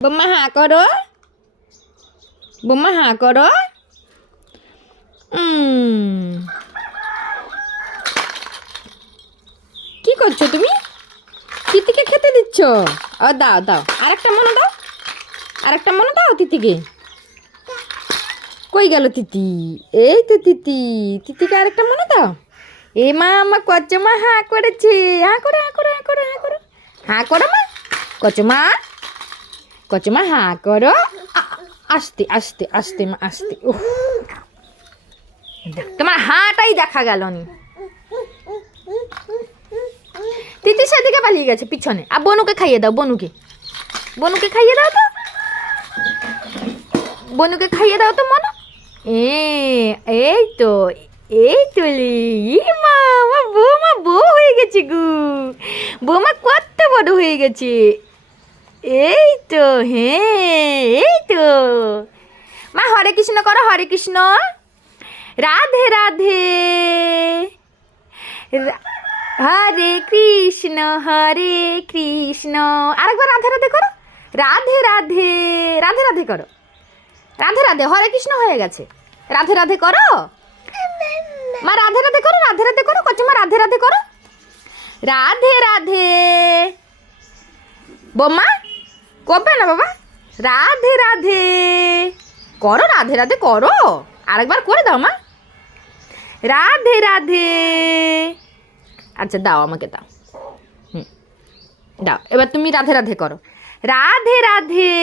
বোম্মা হাঁ করো, বোম্মা হাঁ করো। কি করছো তুমি? তিতিকে খেতে দিচ্ছ? ও দাও দাও, আরেকটা মনে দাও, আরেকটা মনে দাও তিতিকে। কই গেল তিতি? এই তো তিতি, তিতিকে আরেকটা মনে দাও। এ মা, আমার কচমা হাঁ করেছে। হাঁ করো, হাঁ করো, হাঁ করো, হাঁ করো, হাঁ করো মা। কচমা, কচমা হাঁ করো। আস্তে আস্তে আস্তে মা, আস্তে। উফ, তোমার হাঁটাই দেখা গেল নি। তিতি সেদিকে পালিয়ে গেছে পিছনে। আর বনুকে খাইয়ে দাও, বনুকে, বনুকে খাইয়ে দাও তো, বনুকে খাইয়ে দাও তো মনো। এই তো, এই তো মা, আমার বৌমা বউ হয়ে গেছে গু। বৌমা কত বড় হয়ে গেছে। এই তো, হ্যাঁ এই তো। মা হরে কৃষ্ণ করো, হরে কৃষ্ণ। রাধে রাধে, হরে কৃষ্ণ হরে কৃষ্ণ। আরেকবার রাধে রাধে করো। রাধে রাধে, রাধে রাধে করো। রাধে রাধে, হরে কৃষ্ণ হয়ে গেছে। রাধে রাধে করো মা, রাধে রাধে করো, রাধে রাধে করো। কচমা রাধে রাধে করো। রাধে রাধে। বোম্মা করবে না বাবা? রাধে রাধে করো, রাধে রাধে করো। আরেকবার করে দাও মা। রাধে রাধে। আচ্ছা দাও, আমাকে দাও। দাও, এবার তুমি রাধে রাধে করো। রাধে রাধে।